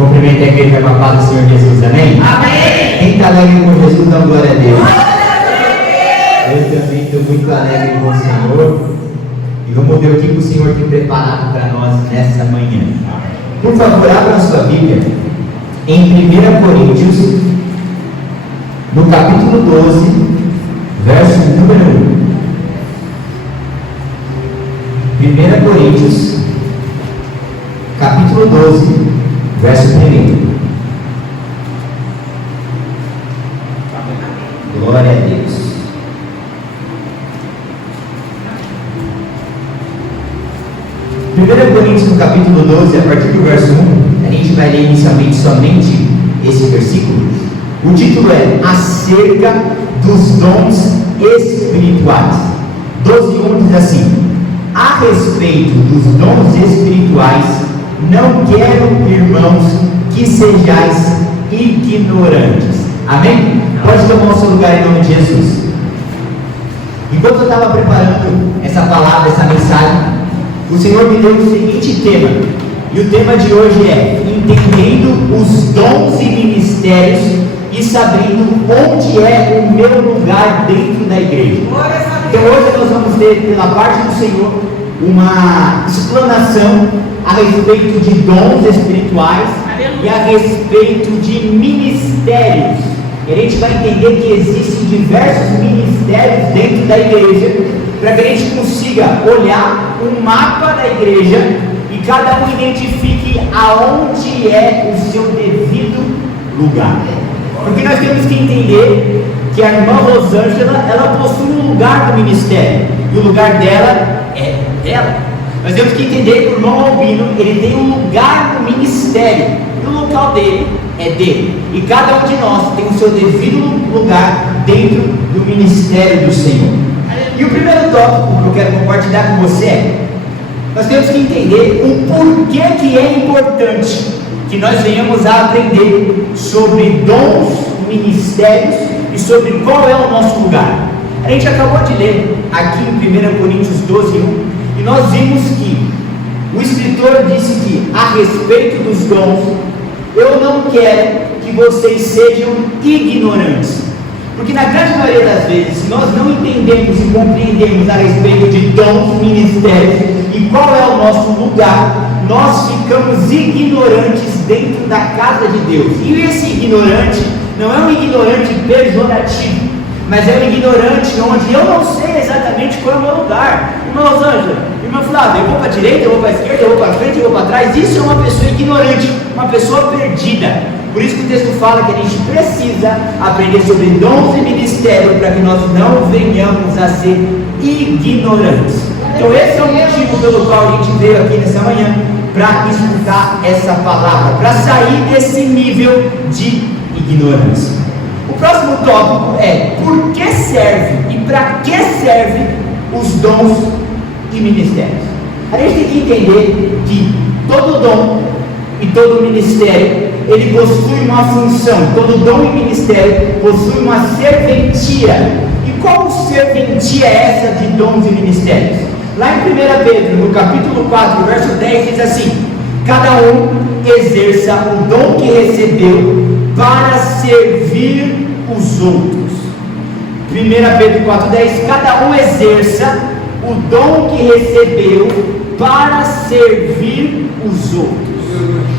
Cumprimente a igreja com a paz do Senhor Jesus, amém? Amém! Quem está alegre com Jesus, dá glória a Deus. Eu também estou muito alegre com o Senhor. E vamos ver o que o Senhor tem preparado para nós nessa manhã. Por favor, abra a sua Bíblia em 1 Coríntios, no capítulo 12, verso número 1. 1 Coríntios, capítulo 12, verso 1. Glória a Deus. 1 Coríntios, no capítulo 12, a partir do verso 1, a gente vai ler inicialmente somente esse versículo. O título é Acerca dos Dons Espirituais. 12:1 diz assim: a respeito dos dons espirituais, não quero, irmãos, que sejais ignorantes. Amém? Pode tomar o seu lugar em nome de Jesus. Enquanto eu estava preparando essa palavra, essa mensagem, o Senhor me deu o seguinte tema. E o tema de hoje é entendendo os dons e ministérios e sabendo onde é o meu lugar dentro da igreja. Então hoje nós vamos ter, pela parte do Senhor, uma explanação a respeito de dons espirituais e a respeito de ministérios. E a gente vai entender que existem diversos ministérios dentro da igreja, para que a gente consiga olhar um mapa da igreja e cada um identifique aonde é o seu devido lugar. Porque nós temos que entender que a irmã Rosângela, ela possui um lugar no ministério, e o lugar dela é dela. Nós temos que entender que o irmão Albino, ele tem um lugar no ministério, e o local dele é dele, e cada um de nós tem o seu devido lugar dentro do ministério do Senhor. E o primeiro tópico que eu quero compartilhar com você é: nós temos que entender o porquê que é importante que nós venhamos a aprender sobre dons, ministérios e sobre qual é o nosso lugar. A gente acabou de ler aqui em 1 Coríntios 12:1, e nós vimos que o escritor disse que a respeito dos dons, eu não quero que vocês sejam ignorantes. Porque na grande maioria das vezes, se nós não entendemos e compreendemos a respeito de dons, ministérios e qual é o nosso lugar, nós ficamos ignorantes dentro da casa de Deus. E esse ignorante não é um ignorante pejorativo, mas é um ignorante onde eu não sei exatamente qual é o meu lugar. Irmã Rosângela, irmã Flávia, eu vou para a direita, eu vou para a esquerda, eu vou para frente, eu vou para trás. Isso é uma pessoa ignorante, uma pessoa perdida. Por isso que o texto fala que a gente precisa aprender sobre dons e ministério, para que nós não venhamos a ser ignorantes. Então esse é o motivo pelo qual a gente veio aqui nessa manhã, para escutar essa palavra, para sair desse nível de ignorância. O próximo tópico é: por que serve e para que serve os dons e ministérios? A gente tem que entender que todo dom e todo ministério, ele possui uma função. Todo dom e ministério possui uma serventia. E qual serventia é essa de dons e ministérios? Lá em 1 Pedro, no capítulo 4, verso 10, diz assim: cada um exerça o dom que recebeu para servir os outros. 1 Pedro 4,10: cada um exerça o dom que recebeu para servir os outros.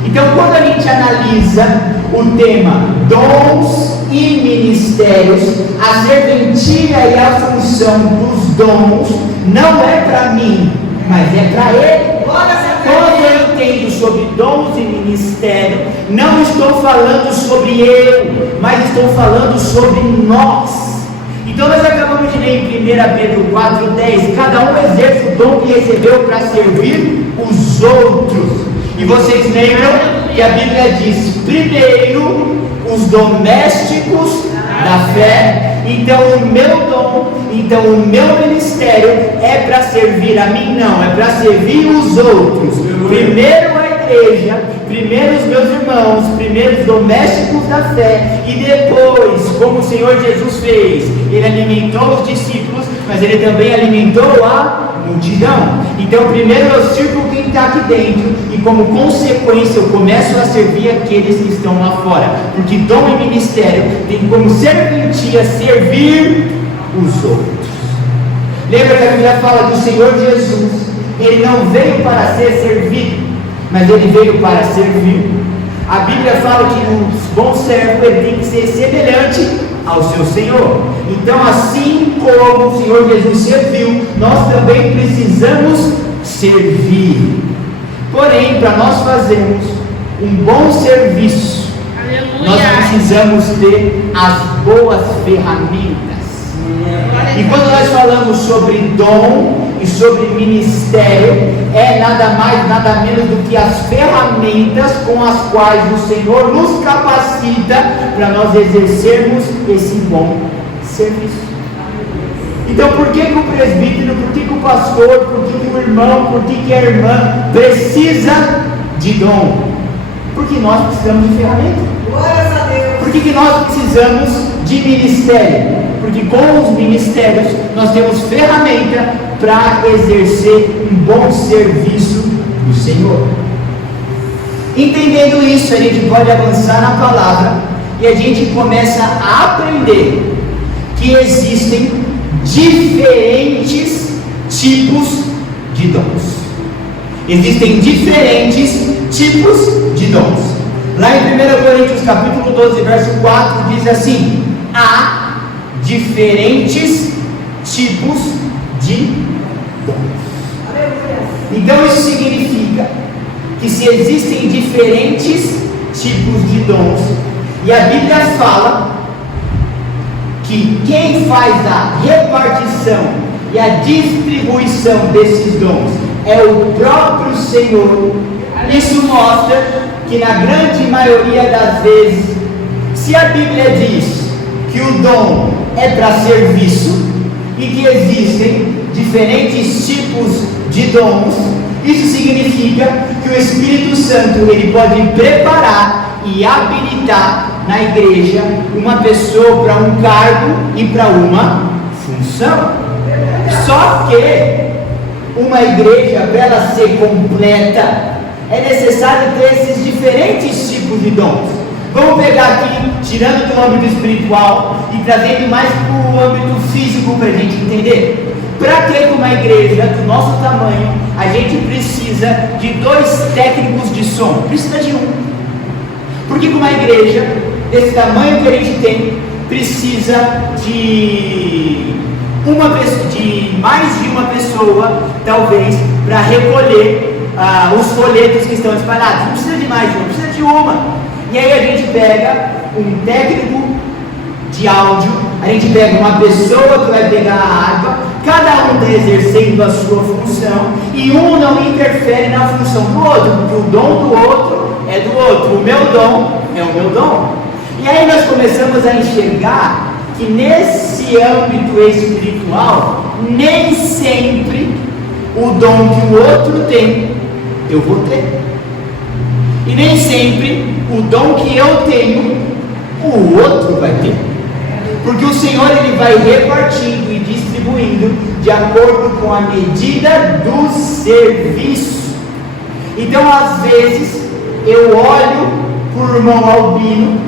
Então, quando a gente analisa o tema dons e ministérios, a serventia e a função dos dons não é para mim, mas é para ele. Quando eu entendo sobre dons e ministério, não estou falando sobre eu, mas estou falando sobre nós. Então nós acabamos de ler em 1 Pedro 4,10: cada um exerce o dom que recebeu para servir os outros. E vocês lembram que a Bíblia diz: primeiro os domésticos da fé. Então o meu dom, então o meu ministério é para servir a mim? Não, é para servir os outros. Primeiro a igreja, primeiro os meus irmãos, primeiro os domésticos da fé, e depois, como o Senhor Jesus fez, Ele alimentou os discípulos, mas Ele também alimentou a multidão. Então primeiro eu sirvo quem está aqui dentro e, como consequência, eu começo a servir aqueles que estão lá fora. Porque dom e ministério tem como serventia servir os outros. Lembra que a Bíblia fala que o Senhor Jesus, Ele não veio para ser servido, mas Ele veio para servir. A Bíblia fala que um bom servo ele tem que ser semelhante ao seu Senhor. Então, assim como o Senhor Jesus serviu, nós também precisamos servir. Porém, para nós fazermos um bom serviço, aleluia, nós precisamos ter as boas ferramentas. E quando nós falamos sobre dom e sobre ministério, é nada mais, nada menos do que as ferramentas com as quais o Senhor nos capacita para nós exercermos esse bom serviço. Então, por que o presbítero, por que o pastor, por que o irmão, por que a irmã precisa de dom? Porque nós precisamos de ferramenta. Glórias a Deus. Por que nós precisamos de ministério? Porque com os ministérios nós temos ferramenta para exercer um bom serviço do Senhor. Entendendo isso, a gente pode avançar na palavra e a gente começa a aprender que existem diferentes tipos de dons. Existem diferentes tipos de dons. Lá em 1 Coríntios capítulo 12, verso 4, diz assim: há diferentes tipos de dons. Então isso significa que se existem diferentes tipos de dons, e a Bíblia fala que quem faz a repartição e a distribuição desses dons é o próprio Senhor, isso mostra que na grande maioria das vezes, se a Bíblia diz que o dom é para serviço e que existem diferentes tipos de dons, isso significa que o Espírito Santo ele pode preparar e habilitar na igreja uma pessoa para um cargo e para uma função. Só que uma igreja, para ela ser completa, é necessário ter esses diferentes tipos de dons. Vamos pegar aqui, tirando do âmbito espiritual e trazendo mais para o âmbito físico para a gente entender. Para que uma igreja do nosso tamanho, a gente precisa de 2 técnicos de som? Precisa de um. Porque uma igreja desse tamanho que a gente tem, precisa de mais de uma pessoa, talvez, para recolher os folhetos que estão espalhados. Não precisa de mais de uma, precisa de uma. E aí a gente pega um técnico de áudio, a gente pega uma pessoa que vai pegar a harpa, cada um está exercendo a sua função, e um não interfere na função do outro, porque o dom do outro é do outro, o meu dom é o meu dom. E aí nós começamos a enxergar que nesse âmbito espiritual, nem sempre o dom que o outro tem, eu vou ter. E nem sempre o dom que eu tenho, o outro vai ter. Porque o Senhor ele vai repartindo e distribuindo de acordo com a medida do serviço. Então, às vezes, eu olho para o irmão Albino,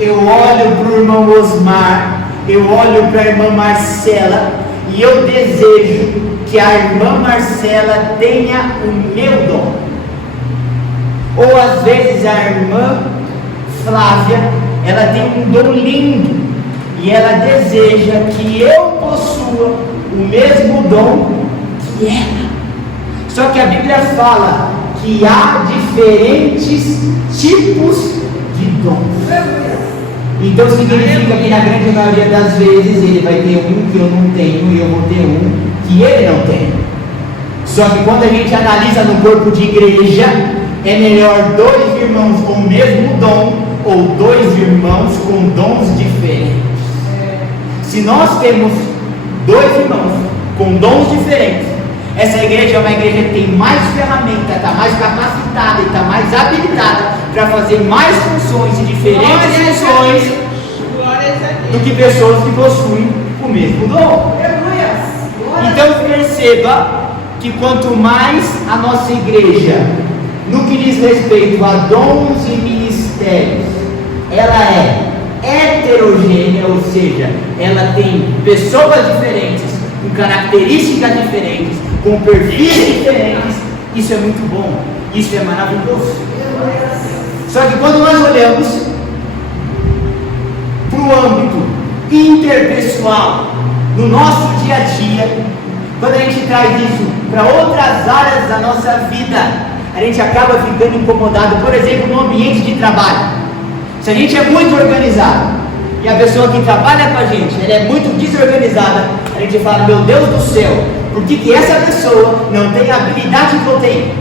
eu olho para o irmão Osmar, eu olho para a irmã Marcela, e eu desejo que a irmã Marcela tenha o meu dom. Ou às vezes a irmã Flávia, ela tem um dom lindo, e ela deseja que eu possua o mesmo dom que ela. Só que a Bíblia fala que há diferentes tipos de dons. Então significa que na grande maioria das vezes ele vai ter um que eu não tenho e eu vou ter um que ele não tem. Só que quando a gente analisa no corpo de igreja, é melhor 2 irmãos com o mesmo dom ou 2 irmãos com dons diferentes. Se nós temos 2 irmãos com dons diferentes, essa igreja é uma igreja que tem mais ferramenta, está mais capacitada e está mais habilitada para fazer mais funções e diferentes funções do que pessoas que possuem o mesmo dom. Então perceba que quanto mais a nossa igreja, no que diz respeito a dons e ministérios, ela é heterogênea, ou seja, ela tem pessoas diferentes, com características diferentes, com perfis diferentes, isso é muito bom, isso é maravilhoso. Só que quando nós olhamos para o âmbito interpessoal, no nosso dia a dia, quando a gente traz isso para outras áreas da nossa vida, a gente acaba ficando incomodado. Por exemplo, no ambiente de trabalho, se a gente é muito organizado e a pessoa que trabalha com a gente, ela é muito desorganizada, a gente fala: meu Deus do céu, por que essa pessoa não tem a habilidade que eu tenho?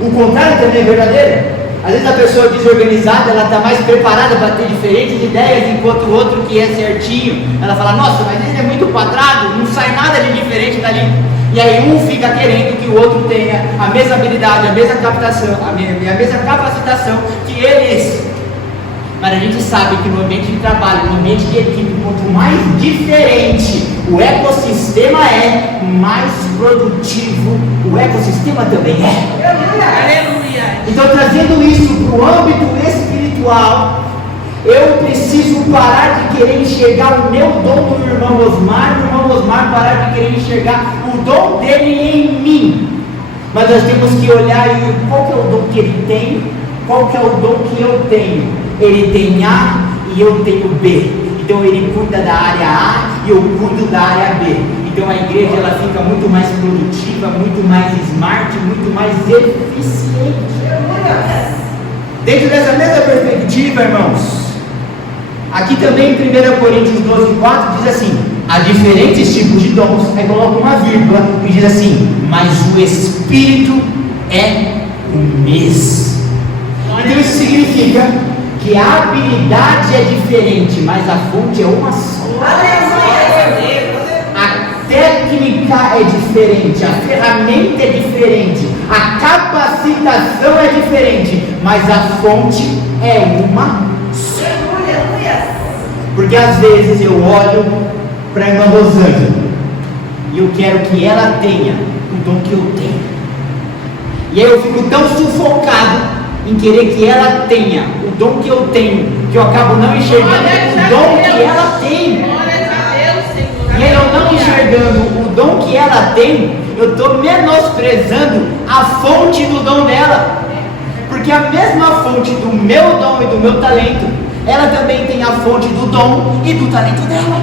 O contrário também é verdadeiro. Às vezes a pessoa desorganizada, ela está mais preparada para ter diferentes ideias, enquanto o outro que é certinho, ela fala: nossa, mas ele é muito quadrado, não sai nada de diferente dali. E aí um fica querendo que o outro tenha a mesma habilidade, a mesma captação, a mesma capacitação que eles. Mas a gente sabe que no ambiente de trabalho, no ambiente de equipe, quanto mais diferente o ecossistema é, mais produtivo o ecossistema também é. Aleluia! Então, trazendo isso para o âmbito espiritual, eu preciso parar de querer enxergar o meu dom do irmão Osmar, o irmão Osmar parar de querer enxergar o dom dele em mim. Mas nós temos que olhar e ver qual que é o dom que ele tem, qual que é o dom que eu tenho. Ele tem A e eu tenho B. Então ele cuida da área A e eu cuido da área B. Então a igreja ela fica muito mais produtiva, muito mais smart, muito mais eficiente. Dentro dessa mesma perspectiva, irmãos, aqui também em 1 Coríntios 12:4 diz assim: há diferentes tipos de dons. Aí coloca uma vírgula e diz assim: mas o Espírito é o mesmo. Então isso significa que a habilidade é diferente, mas a fonte é uma só. A técnica é diferente, a ferramenta é diferente, a capacitação é diferente, mas a fonte é uma só. Porque às vezes eu olho para a irmã Rosângela e eu quero que ela tenha o dom que eu tenho, e aí eu fico tão sufocado em querer que ela tenha o dom que eu tenho, que eu acabo não enxergando o dom que ela tem. E eu não enxergando o dom que ela tem, eu estou menosprezando a fonte do dom dela. Porque a mesma fonte do meu dom e do meu talento, ela também tem a fonte do dom e do talento dela.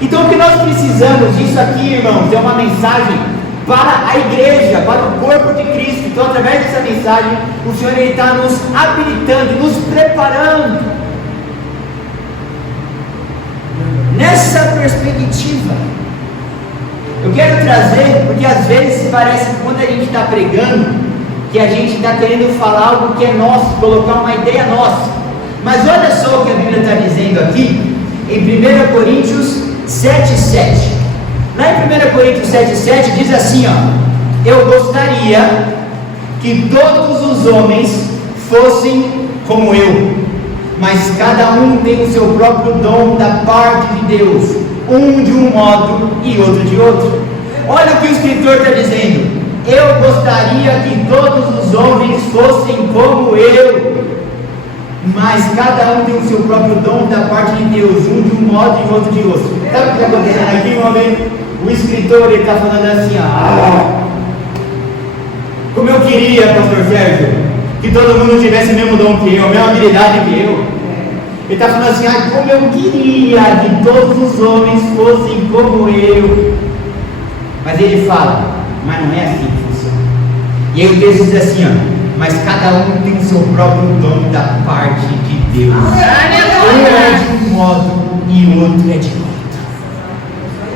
Então o que nós precisamos, isso aqui, irmãos, é uma mensagem para a igreja, para o corpo de Cristo. Então, através dessa mensagem, o Senhor está nos habilitando, nos preparando nessa perspectiva. Eu quero trazer, porque às vezes parece que quando a gente está pregando, que a gente está querendo falar algo que é nosso, colocar uma ideia nossa. Mas olha só o que a Bíblia está dizendo aqui, em 1 Coríntios 7:7. Lá em 1 Coríntios 7:7 diz assim, ó: eu gostaria que todos os homens fossem como eu, mas cada um tem o seu próprio dom da parte de Deus, um de um modo e outro de outro. Olha o que o escritor está dizendo: eu gostaria que todos os homens fossem como eu, mas cada um tem o seu próprio dom da parte de Deus, um de um modo e outro de outro. Sabe o que está acontecendo aqui, meu amigo? O escritor está falando assim, como eu queria, pastor Sérgio, que todo mundo tivesse o mesmo dom que eu, a mesma habilidade que eu. Ele está falando assim, como eu queria que todos os homens fossem como eu. Mas ele fala, mas não é assim que funciona. E aí o texto diz assim, mas cada um tem o seu próprio dom da parte de Deus. Um é de um modo e o outro é de outro.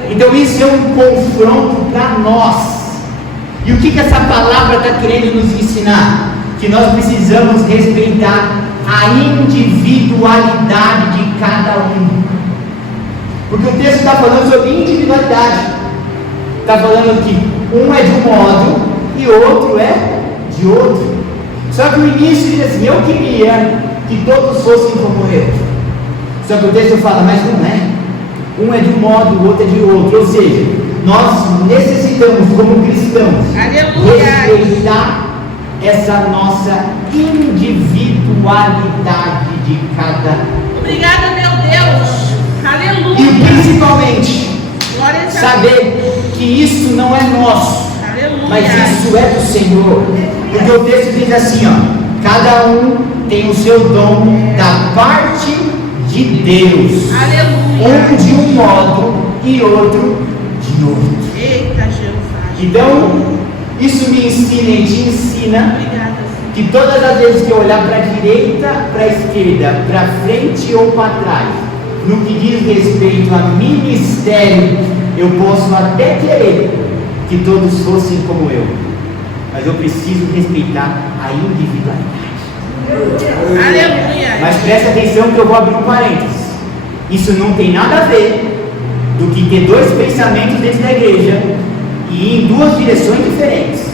Então isso é um confronto para nós. E o que essa palavra está querendo nos ensinar? Que nós precisamos respeitar a individualidade de cada um. Porque o texto está falando sobre individualidade. Está falando que um é de um modo e outro é de outro. Só que o início diz assim, eu queria que todos fossem como eu. Só que o texto fala, mas não é. Um é de um modo, o outro é de outro. Ou seja, nós necessitamos, como cristãos, Aleluia. respeitar essa nossa individualidade de cada um. Obrigada, meu Deus. E Aleluia. principalmente, Glória a Deus. saber que isso não é nosso, Aleluia. mas isso é do Senhor. Porque o texto diz assim, ó: cada um tem o seu dom da parte de Deus, Aleluia. um de um modo e outro de outro. Eita, Jeová. Então, isso me ensina e te ensina Obrigada, Senhor. que todas as vezes que eu olhar para a direita, para a esquerda, para frente ou para trás, no que diz respeito a ministério, eu posso até querer que todos fossem como eu, mas eu preciso respeitar a individualidade. Aleluia. Mas presta atenção que eu vou abrir um parênteses. Isso não tem nada a ver do que ter dois pensamentos dentro da igreja e ir em duas direções diferentes.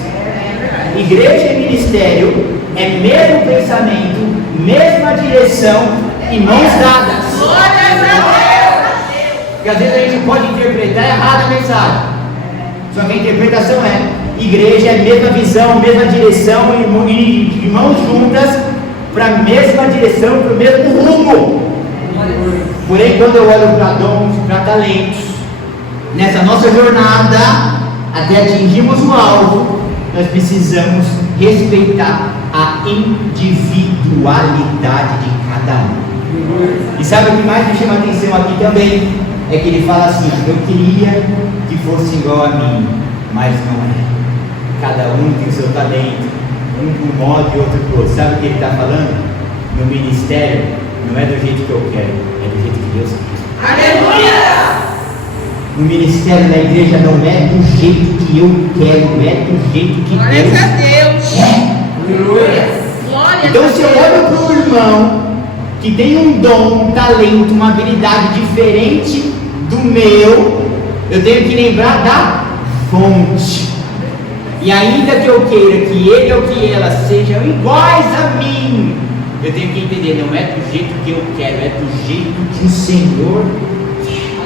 Igreja e ministério é mesmo pensamento, mesma direção e mãos dadas. Glória a Deus. Porque às vezes a gente pode interpretar errado a mensagem. Só que a interpretação é: igreja é mesma visão, mesma direção e mãos juntas para a mesma direção, para o mesmo rumo. Porém, quando eu olho para dons, para talentos, nessa nossa jornada até atingirmos o alvo, nós precisamos respeitar a individualidade de cada um. E sabe o que mais me chama a atenção aqui também? É que ele fala assim: eu queria que fosse igual a mim, mas não é. Cada um tem o seu talento, um para um modo e outro para o outro. Sabe o que ele está falando? No ministério, não é do jeito que eu quero, é do jeito que Deus quer. Aleluia. No ministério, na igreja, não é do jeito que eu quero, é do jeito que Glória Deus a Deus. quer. Glória Então, a se eu Deus. olho para um irmão que tem um dom, um talento, uma habilidade diferente do meu, eu tenho que lembrar da fonte. E ainda que eu queira que ele ou que ela sejam iguais a mim, eu tenho que entender: não é do jeito que eu quero, é do jeito que o Senhor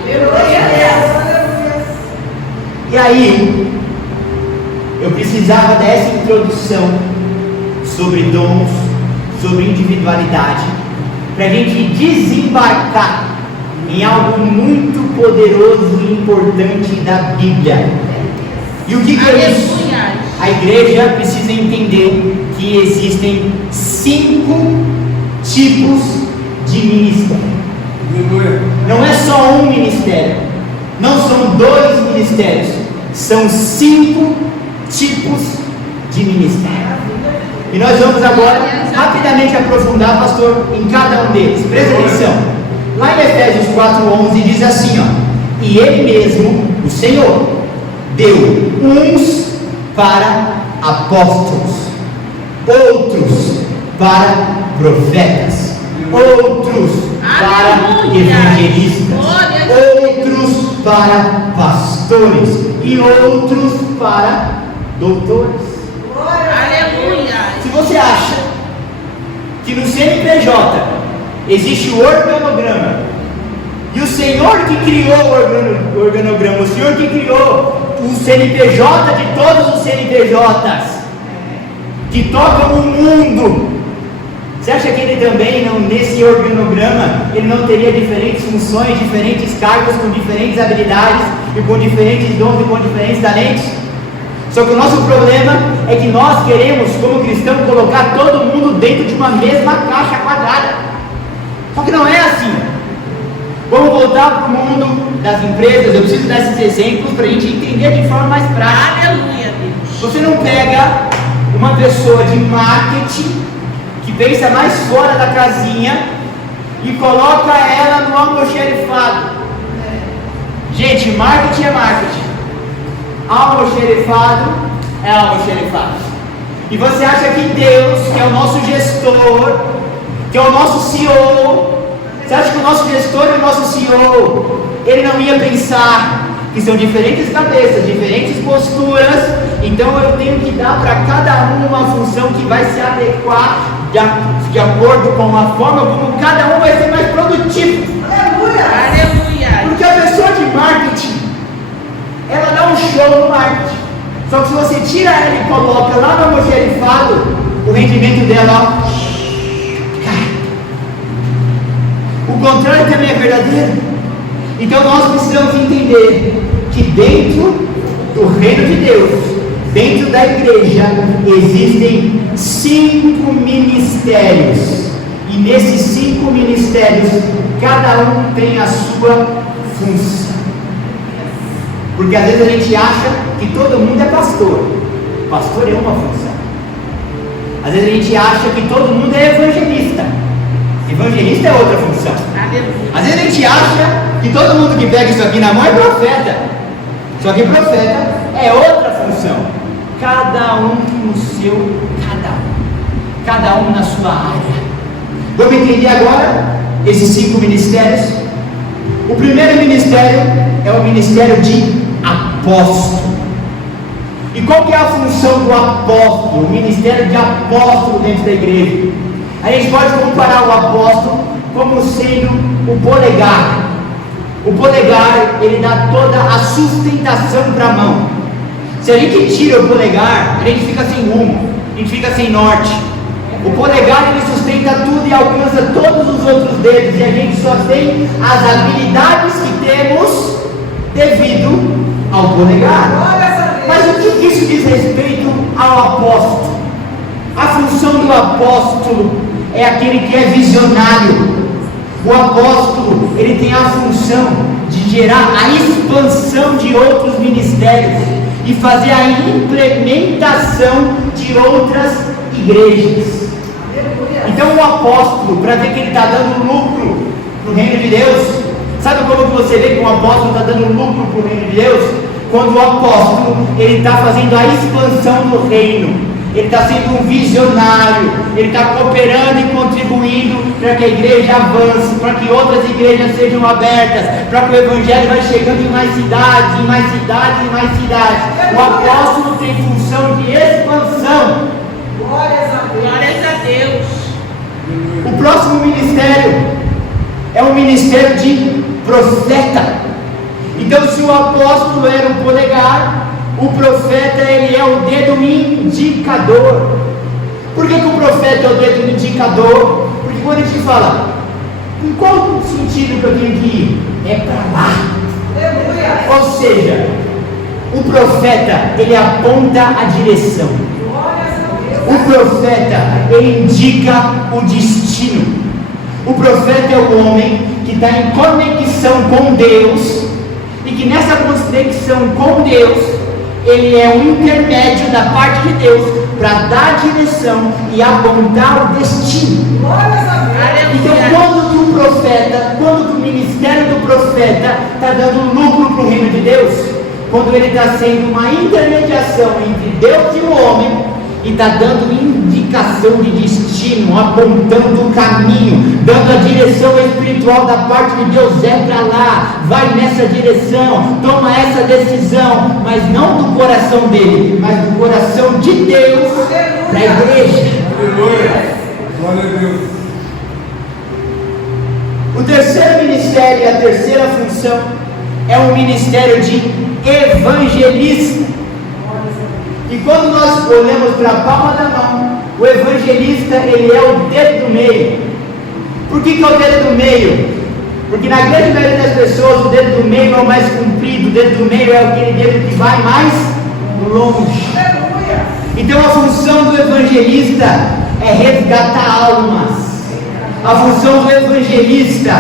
quer. E aí, eu precisava dessa introdução sobre dons, sobre individualidade, para a gente desembarcar em algo muito poderoso e importante da Bíblia. E o que é isso? Aleluia. A igreja precisa entender que existem 5 tipos de ministério. Não é só um ministério, não são 2 ministérios, são 5 tipos de ministério. E nós vamos agora rapidamente aprofundar, pastor, em cada um deles. Presta atenção. Lá em Efésios 4:11 diz assim, ó: e ele mesmo, o Senhor, deu uns para apóstolos, outros para profetas, outros para evangelistas, outros para pastores e outros para doutores. Aleluia. Se você acha que no CNPJ existe o organograma e o Senhor que criou o organograma, o Senhor que criou o CNPJ de todos os CNPJs que tocam o mundo, você acha que ele também, não, nesse organograma, ele não teria diferentes funções, diferentes cargos, com diferentes habilidades e com diferentes dons e com diferentes talentos? Só que o nosso problema é que nós queremos, como cristãos, colocar todo mundo dentro de uma mesma caixa quadrada. Só que não é assim. Vamos voltar para o mundo das empresas. Eu preciso desses exemplos para a gente entender de forma mais prática. Aleluia, Deus. Você não pega uma pessoa de marketing que pensa mais fora da casinha e coloca ela no almoxerifado. Gente, marketing é marketing, almoxerifado é almoxerifado. E você acha que Deus, que é o nosso gestor, que é o nosso CEO, você acha que o nosso gestor e o nosso CEO, ele não ia pensar que são diferentes cabeças, diferentes posturas, então eu tenho que dar para cada um uma função que vai se adequar de acordo com a forma como cada um vai ser mais produtivo. Aleluia. Porque a pessoa de marketing, ela dá um show no marketing. Só que se você tira ela e coloca lá no almoxerifado, o rendimento dela, ó, cai. O contrário também é verdadeiro. Então nós precisamos entender que dentro do reino de Deus, dentro da igreja, existem 5 ministérios. E nesses 5 ministérios, cada um tem a sua função. Porque às vezes a gente acha que todo mundo é pastor. Pastor é uma função. Às vezes a gente acha que todo mundo é evangelista. Evangelista é outra função. Às vezes a gente acha que todo mundo que pega isso aqui na mão é profeta. Só que profeta é outra função. Cada um no seu, cada um na sua área. Vamos entender agora esses 5 ministérios. O primeiro ministério é o ministério de apóstolo. E qual que é a função do apóstolo? O ministério de apóstolo dentro da igreja. A gente pode comparar o apóstolo como sendo o polegar. O polegar, ele dá toda a sustentação para a mão. Se a gente tira o polegar, a gente fica sem rumo, a gente fica sem norte. O polegar, ele sustenta tudo e alcança todos os outros dedos, e a gente só tem as habilidades que temos devido ao polegar. Mas o que isso diz respeito ao apóstolo? A função do apóstolo é aquele que é visionário. O apóstolo, ele tem a função de gerar a expansão de outros ministérios e fazer a implementação de outras igrejas. Então o apóstolo, para ver que ele está dando lucro para o reino de Deus, sabe como que você vê que um apóstolo está dando lucro para o reino de Deus? Quando o apóstolo, ele está fazendo a expansão do reino, ele está sendo um visionário, ele está cooperando e contribuindo para que a igreja avance, para que outras igrejas sejam abertas, para que o evangelho vai chegando em mais cidades, em mais cidades, em mais cidades. O apóstolo tem função de expansão. Glórias a Deus. O próximo ministério é o ministério de profeta. Então, se o apóstolo era o polegar, o profeta, ele é o dedo indicador. Por que o profeta é o dedo indicador? Porque quando a gente fala, em qual sentido que eu tenho que ir? É para lá. Ou seja, o profeta, ele aponta a direção. O profeta, ele indica o destino. O profeta é o homem que está em conexão com Deus, e que nessa conexão com Deus, ele é um intermédio da parte de Deus para dar direção e apontar o destino. Então, quando o ministério do profeta está dando lucro para o reino de Deus, quando ele está sendo uma intermediação entre Deus e o homem, e está dando indicação de destino, apontando o caminho, dando a direção espiritual da parte de Deus, é para lá, vai nessa direção, toma essa decisão, mas não do coração dele, mas do coração de Deus para a igreja. Glória a Deus. O terceiro ministério e a terceira função é o ministério de evangelista. E quando nós olhamos para a palma da mão, o evangelista, ele é o dedo do meio. Por que é o dedo do meio? Porque na grande maioria das pessoas, o dedo do meio é o mais comprido, o dedo do meio é aquele dedo que vai mais longe. Então a função do evangelista é resgatar almas. A função do evangelista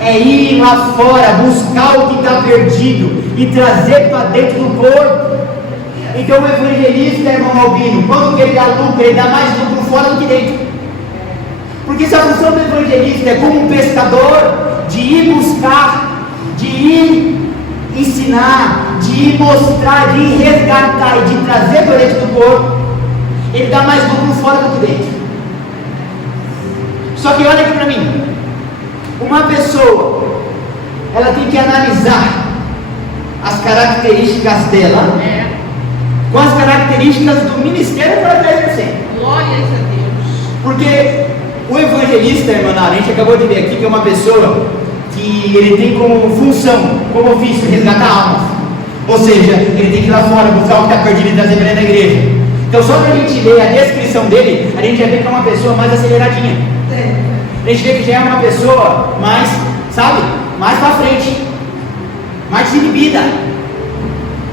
é ir lá fora, buscar o que está perdido e trazer para dentro do corpo. Então o evangelista, irmão Albino, quando ele dá lucro, ele dá mais lucro fora do que dentro. Porque se a função do evangelista é como um pescador, de ir buscar, de ir ensinar, de ir mostrar, de ir resgatar e de trazer para dentro do corpo, ele dá mais lucro fora do que dentro. Só que olha aqui para mim, uma pessoa, ela tem que analisar as características dela, com as características do ministério para ela exercer. Glórias a Deus. Porque o evangelista, irmã, a gente acabou de ver aqui que é uma pessoa que ele tem como função, como ofício, resgatar almas. Ou seja, ele tem que ir lá fora buscar o que está perdido e trazer para dentro da igreja. Então, só para a gente ler a descrição dele, a gente já vê que é uma pessoa mais aceleradinha. A gente vê que já é uma pessoa mais, sabe, mais para frente, mais desinibida.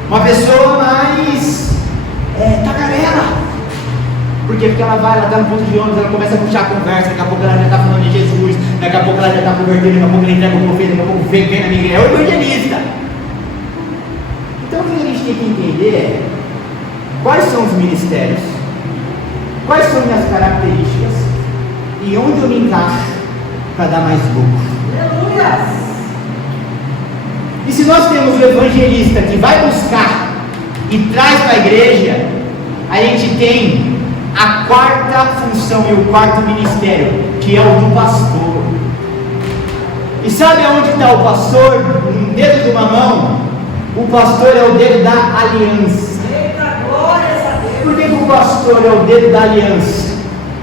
Uma pessoa mais tagarela. Por quê? Porque ela está no ponto de ônibus, ela começa a puxar a conversa, daqui a pouco ela já está falando de Jesus, daqui a pouco ela já está convertendo, daqui a pouco ela entrega o profeta, daqui a pouco vem na minha igreja, é o evangelista. Então o que a gente tem que entender é quais são os ministérios, quais são minhas características e onde eu me encaixo para dar mais lucro. Aleluia! E se nós temos o evangelista que vai buscar e traz para a igreja, a gente tem a quarta função e o quarto ministério, que é o do pastor. E sabe aonde está o pastor? No dedo de uma mão. O pastor é o dedo da aliança. Por que o pastor é o dedo da aliança?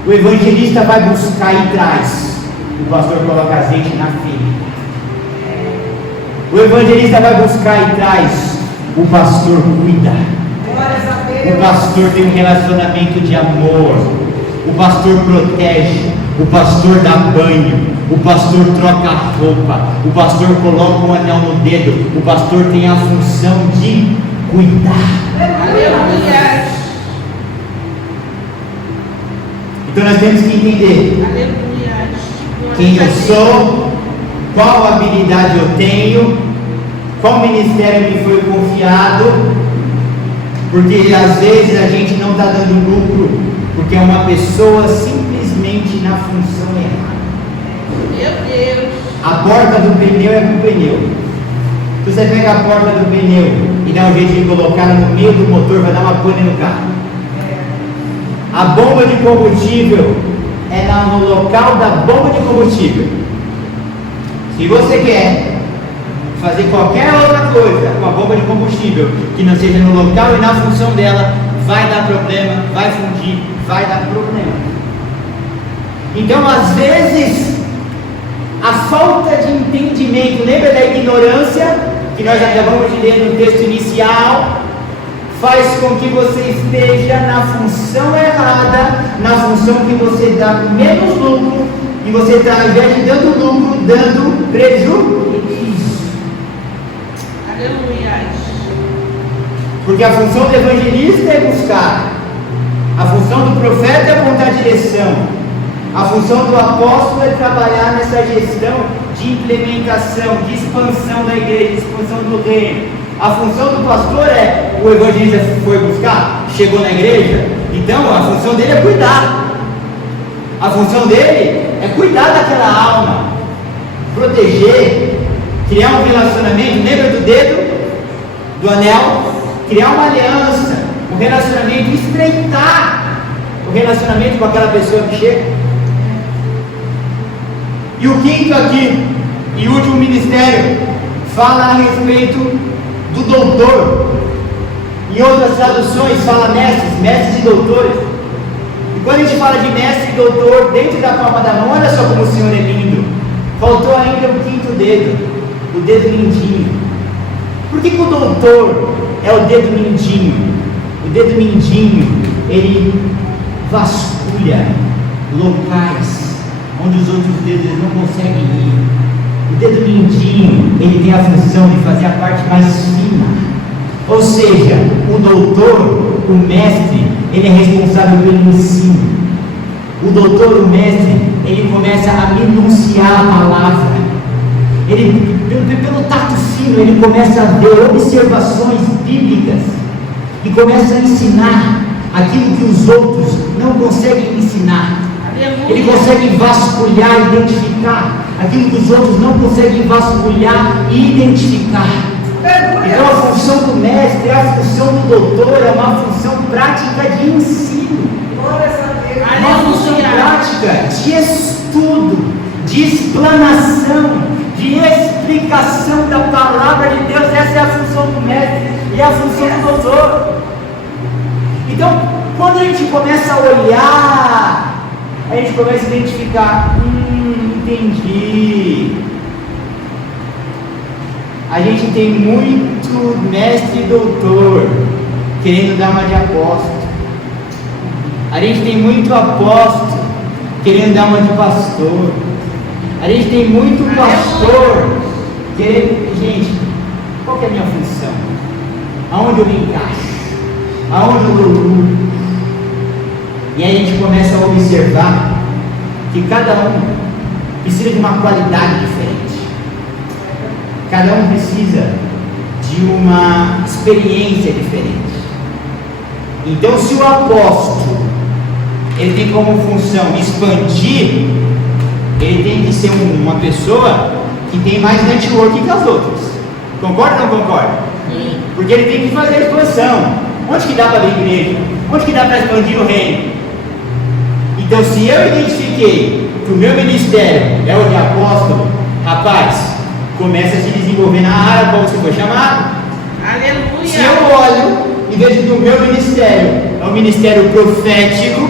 O evangelista vai buscar e traz. O pastor coloca azeite na ferida. O evangelista vai buscar e traz. O pastor cuida. O pastor tem um relacionamento de amor. O pastor protege. O pastor dá banho. O pastor troca a roupa. O pastor coloca um anel no dedo. O pastor tem a função de cuidar. Aleluia! Então nós temos que entender quem eu sou, qual habilidade eu tenho, qual ministério me foi confiado, porque às vezes a gente não está dando lucro, porque é uma pessoa simplesmente na função errada. Meu Deus! A porta do pneu é com pneu. Se você pega a porta do pneu e dá um jeito de colocar no meio do motor, vai dar uma pane no carro. A bomba de combustível é no local da bomba de combustível. Se você quer fazer qualquer outra coisa com a bomba de combustível que não seja no local e na função dela, vai dar problema, vai fundir, vai dar problema. Então, às vezes, a falta de entendimento, lembra da ignorância que nós acabamos de ler no texto inicial, faz com que você esteja na função errada, na função que você dá menos lucro, e você está, ao invés de dando lucro, dando prejuízo. Aleluia! Porque a função do evangelista é buscar, a função do profeta é apontar direção, a função do apóstolo é trabalhar nessa gestão de implementação, de expansão da igreja, de expansão do reino. A função do pastor é, o evangelista foi buscar, chegou na igreja, então a função dele é cuidar. A função dele é cuidar daquela alma, proteger, criar um relacionamento, lembra do dedo, do anel? Criar uma aliança, um relacionamento, estreitar o relacionamento com aquela pessoa que chega. E o quinto aqui, e último ministério, fala a respeito do doutor. Em outras traduções fala mestres e doutores. E quando a gente fala de mestre e doutor dentro da palma da mão, olha só como o Senhor é lindo. Faltou ainda o quinto dedo, o dedo mindinho. Por que o doutor é o dedo mindinho? O dedo mindinho, ele vasculha locais onde os outros dedos não conseguem ir. O dedo mindinho, ele tem a função de fazer a parte mais fina. Ou seja, o doutor, o mestre, ele é responsável pelo ensino. O doutor, o mestre, ele começa a minuciar a palavra. Ele, pelo tato fino, ele começa a ver observações bíblicas e começa a ensinar aquilo que os outros não conseguem ensinar. Ele consegue vasculhar, identificar aquilo que os outros não conseguem vasculhar e identificar. Então a função do mestre, a função do doutor é uma função prática de ensino, uma função prática de estudo, de explanação, de explicação da palavra de Deus. Essa é a função do mestre e a função do doutor. Então, quando a gente começa a olhar, a gente começa a identificar, entendi. A gente tem muito mestre e doutor querendo dar uma de apóstolo. A gente tem muito apóstolo querendo dar uma de pastor. A gente tem muito pastor querendo... Gente, qual que é a minha função? Aonde eu me encaixo? Aonde eu dou lucro? E aí a gente começa a observar que cada um precisa de uma qualidade diferente. Cada um precisa de uma experiência diferente. Então, se o apóstolo ele tem como função expandir, ele tem que ser uma pessoa que tem mais network que as outras. Concorda ou não concorda? Sim. Porque ele tem que fazer a expansão. Onde que dá para abrir igreja? Onde que dá para expandir o reino? Então, se eu identifiquei que o meu ministério é o de apóstolo, rapaz, começa a se desenvolver na área qual você foi chamado. Aleluia. Se eu olho e vejo que o meu ministério é um ministério profético,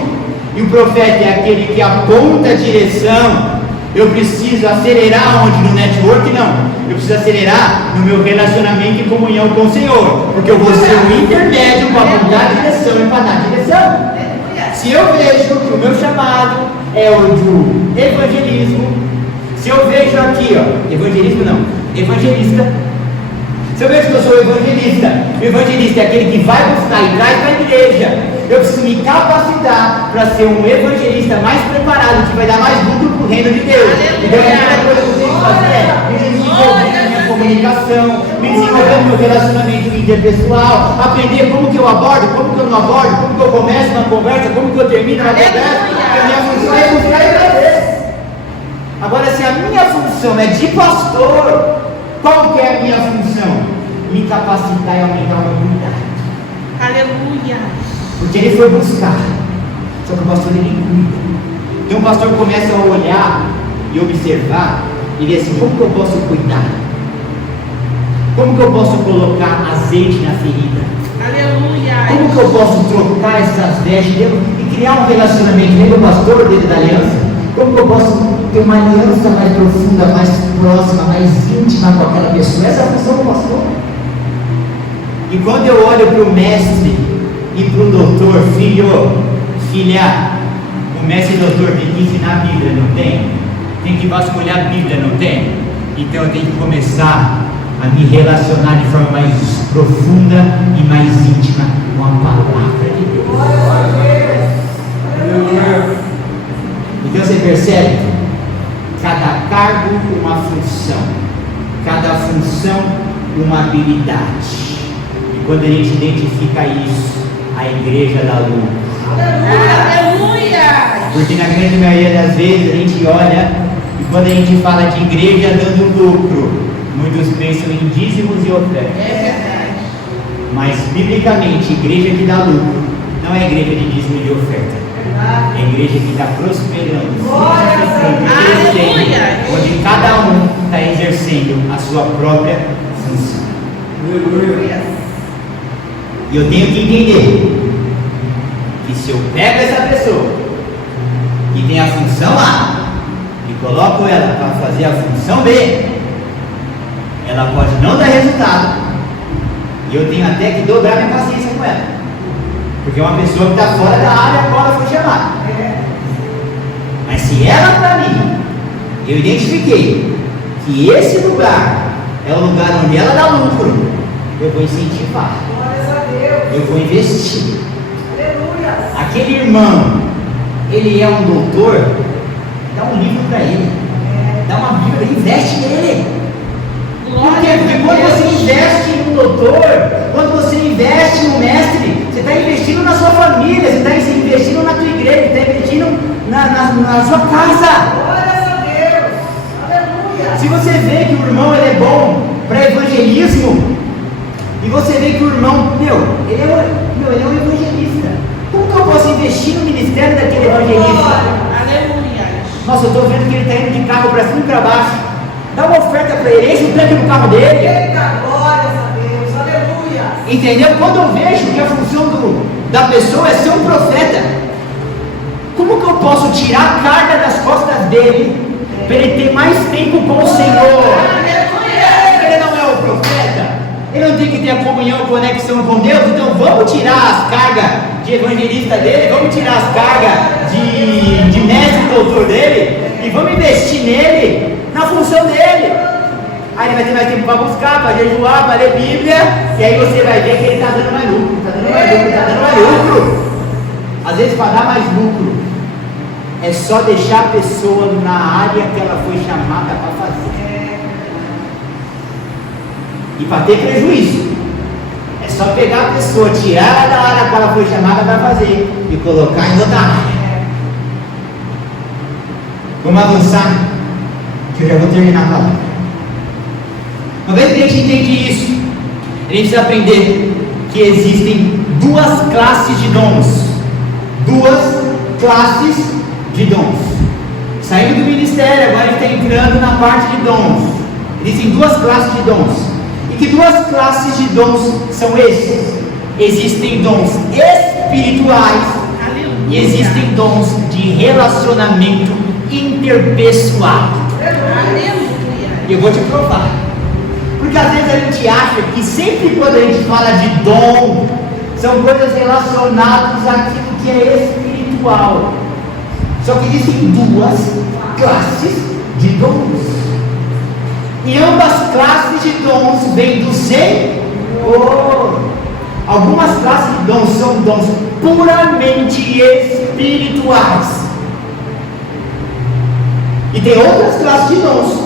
e o profeta é aquele que aponta a direção, eu preciso acelerar onde? No network? Não. Eu preciso acelerar no meu relacionamento e comunhão com o Senhor, porque eu vou ser um intermédio para apontar a direção e para dar a direção. Aleluia. Se eu vejo que o meu chamado é o do evangelismo, se eu vejo aqui, ó, evangelismo não, evangelista, se eu vejo que eu sou evangelista, o evangelista é aquele que vai buscar e traz para a igreja, eu preciso me capacitar para ser um evangelista mais preparado, que vai dar mais lucro para o reino de Deus. Então a primeira coisa que eu tenho que fazer é me desenvolver na minha comunicação, me desenvolver no meu relacionamento interpessoal, aprender como que eu abordo, como que eu não abordo, como que eu começo uma conversa, como que eu termino uma conversa, porque a minha função é buscar e trazer. Agora, se a minha função é de pastor, qual que é a minha função? Me capacitar e aumentar a minha unidade. Aleluia. Porque ele foi buscar, só que o pastor ele cuida. Então o pastor começa a olhar e observar e ver assim, como que eu posso cuidar? Como que eu posso colocar azeite na ferida? Aleluia. Como que eu posso trocar essas vestes e criar um relacionamento dentro do pastor, dentro da aliança? Como que eu posso ter uma aliança mais profunda, mais próxima, mais íntima com aquela pessoa? Essa é a função do pastor. E quando eu olho para o mestre e para o doutor, filha, o mestre e o doutor tem que ensinar a Bíblia, não tem? Tem que vasculhar a Bíblia, não tem? Então eu tenho que começar a me relacionar de forma mais profunda e mais íntima com a palavra de Deus. Então você percebe? Cada cargo uma função, cada função uma habilidade. E quando a gente identifica isso, a igreja dá lucro. Aleluia. Porque na grande maioria das vezes a gente olha e quando a gente fala de igreja dando lucro, muitos pensam em dízimos e ofertas. É verdade. Mas biblicamente, igreja que dá lucro não é igreja de dízimo e de oferta. É igreja que está prosperando, Aleluia. onde cada um está exercendo a sua própria função. E eu tenho que entender que se eu pego essa pessoa que tem a função A e coloco ela para fazer a função B, ela pode não dar resultado e eu tenho até que dobrar minha paciência com ela, porque é uma pessoa que está fora da área a qual ela foi chamada. Mas se ela para mim, eu identifiquei que esse lugar é o lugar onde ela dá lucro, eu vou incentivar, eu vou investir. Aquele irmão, ele é um doutor, dá um livro para ele, dá uma Bíblia, investe nele. Por quê? Porque quando você investe no doutor, quando você investe no mestre, você está investindo na sua família, você está investindo na tua igreja, você está investindo na sua casa. Se você vê que o irmão ele é bom para evangelismo, e você vê que o irmão, ele é um evangelista, como que eu posso investir no ministério daquele evangelista? Aleluia. Nossa, eu estou vendo que ele está indo de carro para cima e para baixo. Dá uma oferta para ele, enche o tanque do carro dele. Entendeu? Quando eu vejo que a função da pessoa é ser um profeta, como que eu posso tirar a carga das costas dele para ele ter mais tempo com o Senhor? Aleluia. Ele não é o profeta. tenho que ter a comunhão, a conexão com Deus, então vamos tirar as cargas de evangelista dele, vamos tirar as cargas de mestre doutor dele e vamos investir nele, na função dele. Aí ele vai ter mais tempo para buscar, para jejuar, para ler Bíblia, e aí você vai ver que ele está dando mais lucro, está dando mais lucro, está dando mais lucro. Às vezes, para dar mais lucro, é só deixar a pessoa na área que ela foi chamada para fazer. E para ter prejuízo, é só pegar a pessoa, tirar ela da área que ela foi chamada para fazer e colocar em outra área. Vamos avançar, que eu já vou terminar a palavra. Uma vez que a gente entende isso, a gente precisa aprender que existem duas classes de dons. Duas classes de dons. Saindo do ministério, agora ele está entrando na parte de dons. Existem duas classes de dons. E que duas classes de dons são esses? Existem dons espirituais e existem dons de relacionamento interpessoal. E eu vou te provar. Porque às vezes a gente acha que sempre quando a gente fala de dom, são coisas relacionadas àquilo que é espiritual. Só que existem duas classes de dons. E ambas classes de dons vêm do Senhor. Algumas classes de dons são dons puramente espirituais. E tem outras classes de dons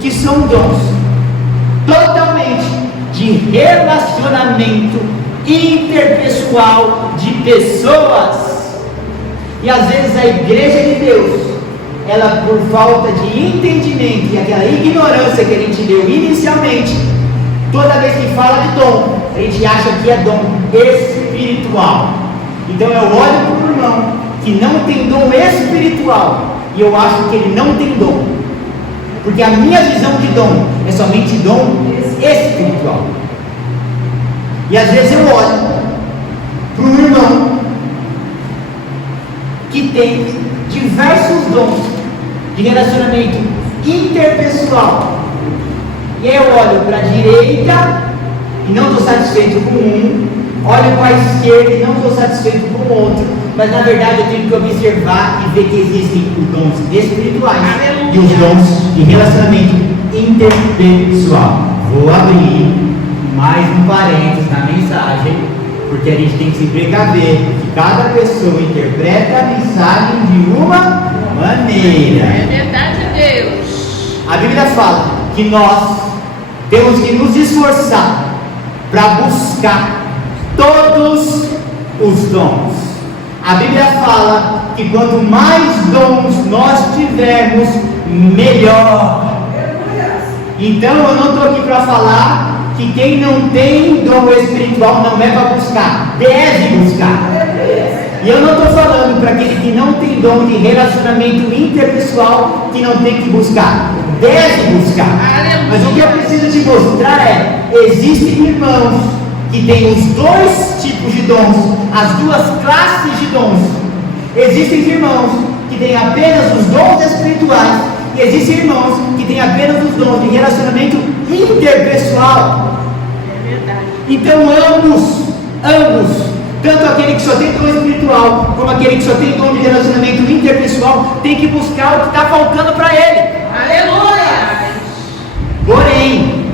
que são dons totalmente de relacionamento interpessoal de pessoas. E às vezes a igreja de Deus, ela por falta de entendimento e aquela ignorância que a gente deu inicialmente, toda vez que fala de dom, a gente acha que é dom espiritual. Então eu olho para o irmão que não tem dom espiritual e eu acho que ele não tem dom, porque a minha visão de dom é somente dom espiritual. E às vezes eu olho para um irmão que tem diversos dons de relacionamento interpessoal, e aí eu olho para a direita e não estou satisfeito com um, olho para a esquerda e não estou satisfeito com o outro, mas na verdade eu tenho que observar e ver que existem os dons espirituais e os dons de relacionamento interpessoal. Vou abrir mais um parênteses na mensagem, porque a gente tem que se precaver que cada pessoa interpreta a mensagem de uma maneira. É verdade, Deus. A Bíblia fala que nós temos que nos esforçar para buscar todos os dons. A Bíblia fala que quanto mais dons nós tivermos, melhor. Então eu não estou aqui para falar que quem não tem dom espiritual não é para buscar, deve buscar. E eu não estou falando para aquele que não tem dom de relacionamento interpessoal que não tem que buscar, deve buscar. Mas o que eu preciso te mostrar é: existem irmãos que têm os dois tipos de dons, as duas classes de dons. Existem irmãos que têm apenas os dons espirituais, e existem irmãos que têm apenas os dons de relacionamento interpessoal. É verdade. Então ambos, tanto aquele que só tem dom espiritual, como aquele que só tem dom de relacionamento interpessoal, tem que buscar o que está faltando para ele. Aleluia! Porém,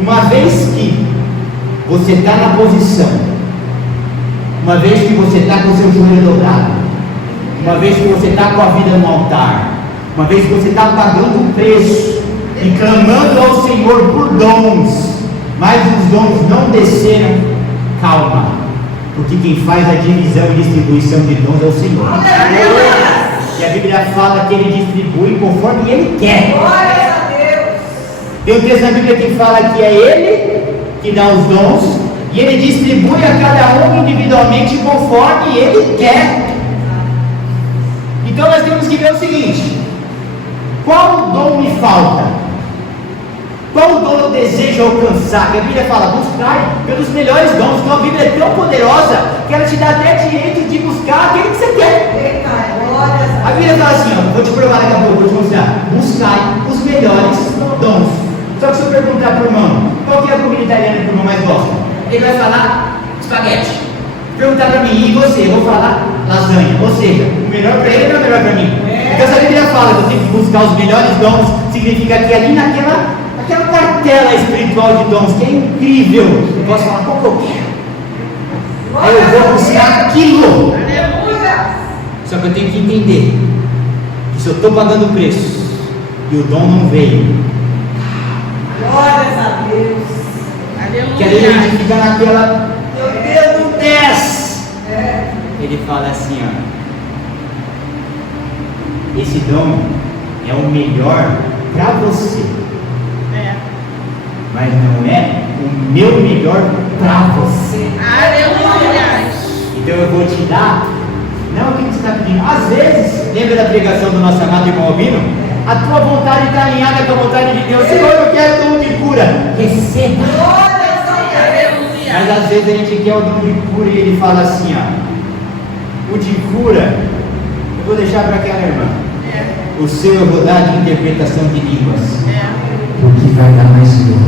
uma vez que você está na posição, uma vez que você está com o seu joelho dobrado, uma vez que você está com a vida no altar, uma vez que você está pagando o preço e clamando ao Senhor por dons, mas os dons não desceram, calma, porque quem faz a divisão e distribuição de dons é o Senhor. E a Bíblia fala que Ele distribui conforme Ele quer. Tem um texto na Bíblia que fala que é Ele que dá os dons e Ele distribui a cada um individualmente conforme Ele quer. Então nós temos que ver o seguinte: qual dom me falta? Qual dom eu desejo alcançar? Que a Bíblia fala: buscar pelos melhores dons. Então a Bíblia é tão poderosa que ela te dá até direito de buscar aquele que você quer. A Bíblia fala assim, ó, vou te provar daqui a pouco, vou te mostrar: buscar os melhores dons. Só que se eu perguntar para o irmão: qual que é a comida italiana que o irmão mais gosta? Ele vai falar espaguete. Perguntar para mim, e você? Eu vou falar lasanha. Ou seja, o melhor para ele não é o melhor para mim. Então, se a Bíblia fala que eu tenho que buscar os melhores dons, significa que ali naquela cartela espiritual de dons, que é incrível, eu posso falar qual que eu quero. Aí eu vou buscar aquilo. Só que eu tenho que entender que se eu estou pagando o preço e o dom não veio, Glórias a Deus. que a gente fica naquela, Meu Deus, não desce. é. Ele fala assim, ó, esse dom é o melhor para você, mas não é o meu melhor para você. Aleluia. Então eu vou te dar, não o que você está pedindo. Às vezes, lembra da pregação do nosso amado irmão Albino? A tua vontade está alinhada com a vontade de Deus. Senhor, eu quero dom de cura. Receba. Glórias a Mas às vezes a gente quer o dom de cura e ele fala assim, ó, o de cura, eu vou deixar para aquela irmã. O seu eu vou dar de interpretação de línguas. Porque vai dar mais dor.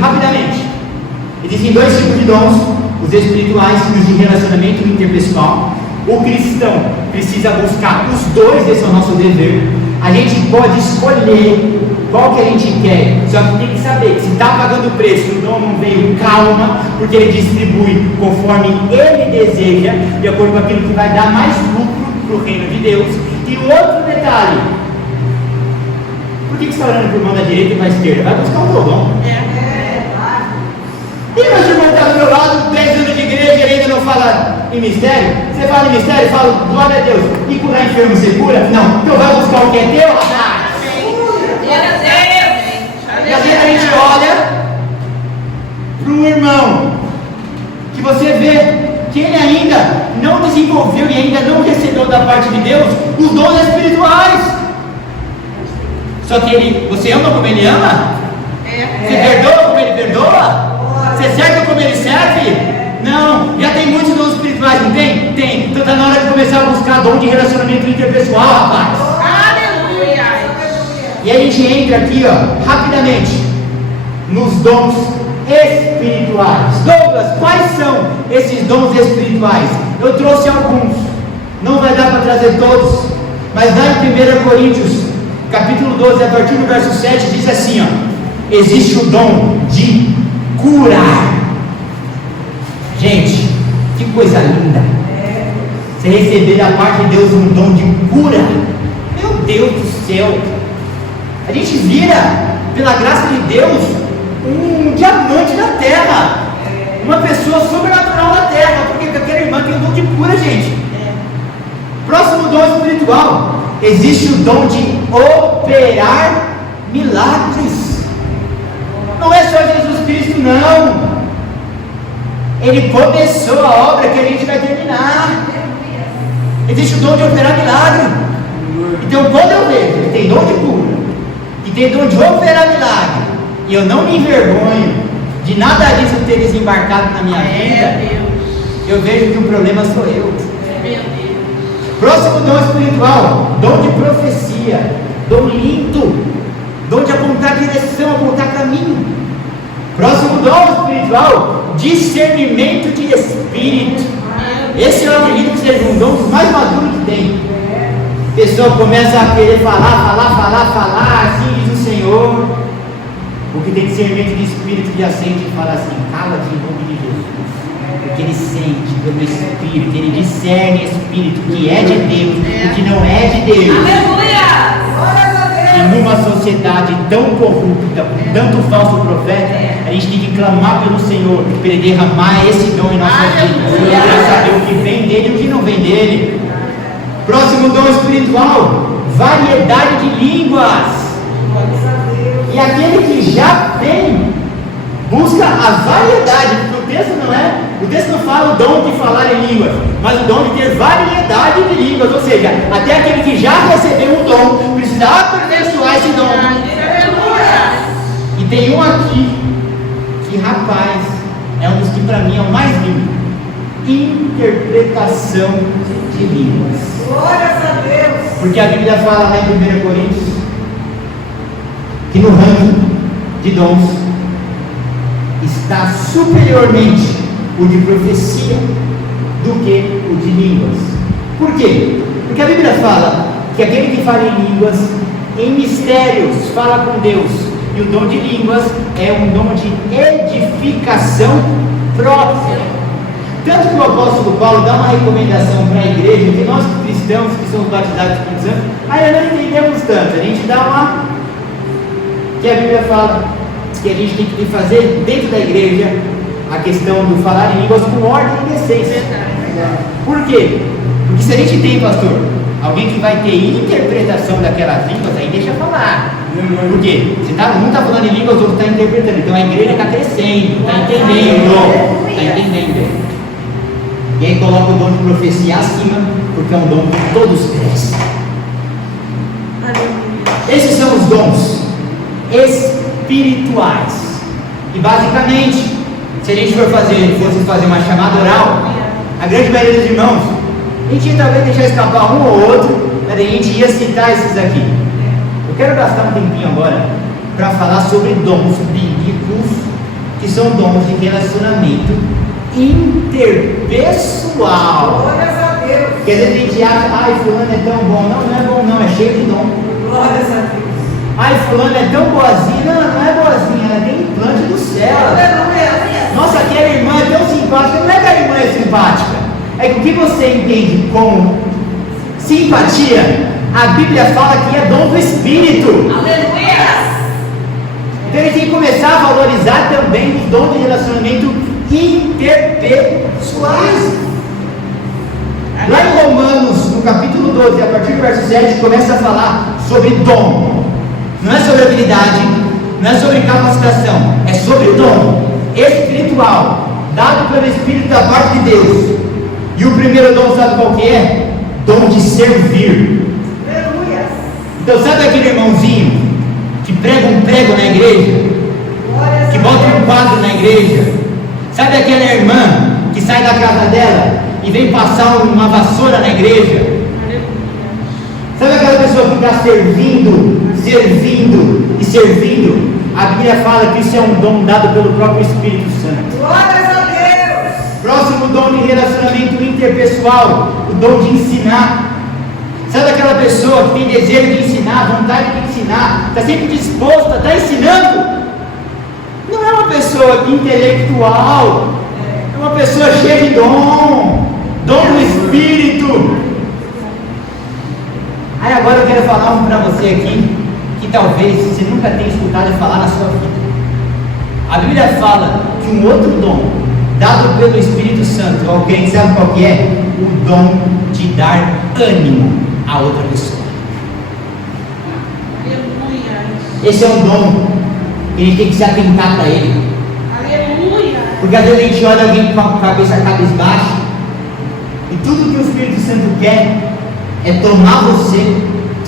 Rapidamente. Existem dois tipos de dons, os espirituais e os de relacionamento interpessoal. O cristão precisa buscar os dois, esse é o nosso dever. A gente pode escolher qual que a gente quer, só que tem que saber que se está pagando o preço e o dom não veio, calma, porque ele distribui conforme ele deseja, de acordo com aquilo que vai dar mais lucro para o reino de Deus. E o outro detalhe, por que você está orando por mão da direita e para a esquerda? Vai buscar o teu dom. E meu irmão está do meu lado, 10 anos de igreja, ele ainda não fala em mistério? Você fala em mistério, fala, glória a Deus. E curar enfermo você cura? Não. Então vai buscar o que é teu, rapaz. E às vezes a gente olha para um irmão que você vê que ele ainda não desenvolveu e ainda não recebeu da parte de Deus os dons espirituais. Só que você ama como ele ama? Você perdoa como ele perdoa? Você serve como ele serve? Não, já tem muitos dons espirituais, não tem? Tem. Então está na hora de começar a buscar dom de relacionamento interpessoal, rapaz. Aleluia. E a gente entra aqui, ó, rapidamente, nos dons espirituais. Douglas, quais são esses dons espirituais? Eu trouxe alguns, não vai dar para trazer todos, mas lá em 1 Coríntios, capítulo 12, a partir do verso 7, diz assim, ó, existe o dom de curar. Gente, que coisa linda. Você receber da parte de Deus um dom de cura. Meu Deus do céu. A gente vira, pela graça de Deus, um diamante na terra. Uma pessoa sobrenatural na terra. Porque aquela irmã tem o dom de cura, gente. Próximo dom espiritual. Existe o dom de operar milagres. Não é só Jesus Cristo, não. Ele começou a obra que a gente vai terminar. Existe o dom de operar milagre. Então, quando eu vejo que tem dom de cura e tem dom de operar milagre, e eu não me envergonho de nada disso ter desembarcado na minha vida, eu vejo que o problema sou eu. Próximo dom espiritual, dom de profecia, dom lindo, dom de apontar direção, apontar caminho. Próximo dom espiritual, discernimento de espírito. Esse eu acredito que seja um dom mais maduro que tem. A pessoa começa a querer falar, assim diz o Senhor. O que tem discernimento de espírito já sente e fala assim, cala-te em nome de Jesus. Porque ele sente pelo espírito, ele discerne espírito, o que é de Deus, o que não é de Deus. E numa sociedade tão corrupta, com tanto falso profeta, a gente tem que clamar pelo Senhor, para Ele derramar esse dom em nossas vidas, para saber o que vem dele e o que não vem dele. Próximo dom espiritual, variedade de línguas. E aquele que já tem, busca a variedade, porque o texto não fala o dom de falar em línguas, mas o dom de ter variedade de línguas, ou seja, até aquele que já recebeu o dom, precisa aperfeiçoar esse dom. E tem um aqui, que rapaz, é um dos que para mim é o mais lindo, interpretação de línguas. Glórias a Deus. Porque a Bíblia fala lá em 1 Coríntios, que no ranking de dons está superiormente o de profecia do que o de línguas. Por quê? Porque a Bíblia fala que aquele que fala em línguas, em mistérios, fala com Deus, e o dom de línguas é um dom de edificação própria. Tanto que o apóstolo Paulo dá uma recomendação para a igreja, que nós cristãos que somos batizados com Espírito Santo, ainda não entendemos tanto. A gente dá uma, que a Bíblia fala que a gente tem que fazer dentro da igreja a questão do falar em línguas com ordem e decência. Por quê? Porque se a gente tem, pastor, alguém que vai ter interpretação daquelas línguas, aí deixa falar. Por quê? Um está falando em línguas, o outro está interpretando. Então a igreja está crescendo, está entendendo. Está entendendo. E aí coloca o dom de profecia acima, porque é um dom que todos crescem. Esses são os dons espirituais. E basicamente, se a gente fosse fazer uma chamada oral, a grande maioria dos irmãos, a gente ia talvez deixar escapar um ou outro, mas a gente ia citar esses aqui. Eu quero gastar um tempinho agora para falar sobre dons bíblicos, que são dons de relacionamento interpessoal. Glórias a Deus. Porque às vezes a gente acha, ai, fulano é tão bom. Não, não é bom não, é cheio de dom. Glórias a Deus. Ai, fulano é tão boazinha. Não, não é boazinha, ela tem implante do céu. Aleluia. Nossa, aquela irmã é tão simpática. Não é que a irmã é simpática, é que o que você entende como simpatia, a Bíblia fala que é dom do Espírito. Aleluia. Então a gente tem que começar a valorizar também os dons de relacionamento interpessoais. Lá em Romanos, no capítulo 12, a partir do verso 7, começa a falar sobre dom. Não é sobre habilidade, não é sobre capacitação, é sobre dom espiritual, dado pelo Espírito da parte de Deus. E o primeiro dom, sabe qual que é? Dom de servir. Aleluia. Então sabe aquele irmãozinho que prega um prego na igreja, que bota um quadro na igreja? Sabe aquela irmã que sai da casa dela e vem passar uma vassoura na igreja? Sabe aquela pessoa que está servindo? A Bíblia fala que isso é um dom dado pelo próprio Espírito Santo. Glórias a Deus. Próximo dom de relacionamento interpessoal, o dom de ensinar. Sabe aquela pessoa que tem desejo de ensinar, vontade de ensinar, está sempre disposta, está ensinando? Não é uma pessoa intelectual, é uma pessoa cheia de dom do Espírito. Aí agora eu quero falar um para você aqui, que talvez você nunca tenha escutado falar na sua vida. A Bíblia fala que um outro dom, dado pelo Espírito Santo, alguém sabe qual que é? O dom de dar ânimo a outra pessoa. Esse é um dom que a gente tem que se atentar para ele. Aleluia. Porque às vezes a gente olha alguém com a cabeça cabisbaixa, e tudo que o Espírito Santo quer é tomar você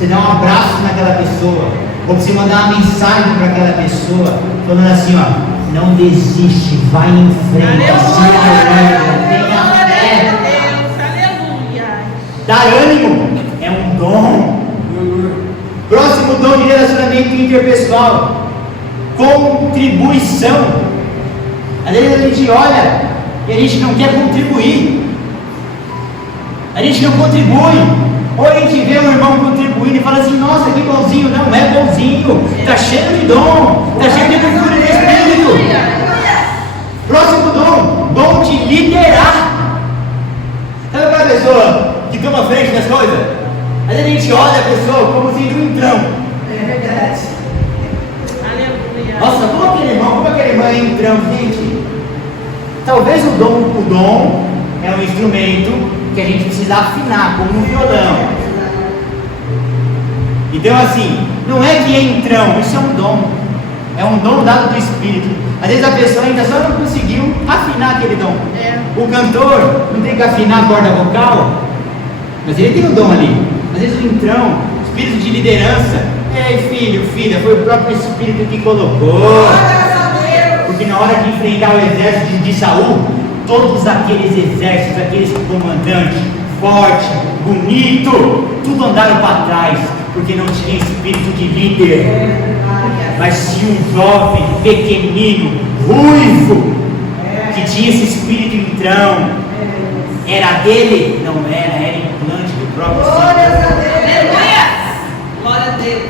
dar um abraço naquela pessoa, ou você mandar uma mensagem para aquela pessoa, falando assim, ó, não desiste, vai em frente, se alegra, tenha fé. Aleluia. Dar ânimo é um dom. Próximo dom de relacionamento interpessoal, contribuição. Às vezes a gente olha e a gente não quer contribuir, a gente não contribui. Ou a gente vê um irmão contribuindo e fala assim, nossa, que bonzinho. Não é bonzinho, está cheio de dom, está cheio de virtude de Espírito. Próximo dom de liderar. Sabe aquela pessoa que toma frente das coisas? Às vezes a gente olha a pessoa como sendo um entrão. É verdade. Aleluia. Nossa, como aquele irmão é entrão, gente? Talvez o dom é um instrumento que a gente precisa afinar, como um violão. Então assim, não é que é entrão, isso é um dom dado do Espírito. Às vezes a pessoa ainda só não conseguiu afinar aquele dom. O cantor não tem que afinar a corda vocal, mas ele tem um dom ali. Às vezes o entrão, o espírito de liderança, filha, foi o próprio Espírito que colocou. Porque na hora de enfrentar o exército de Saul, todos aqueles exércitos, aqueles comandantes, forte, bonito, tudo andaram para trás, porque não tinha espírito de líder. Mas tinha um jovem pequenino, ruivo, que tinha esse espírito entrão. Era dele? Não era implante do próprio Glórias Senhor. a Deus. Aleluia. Glória a Deus.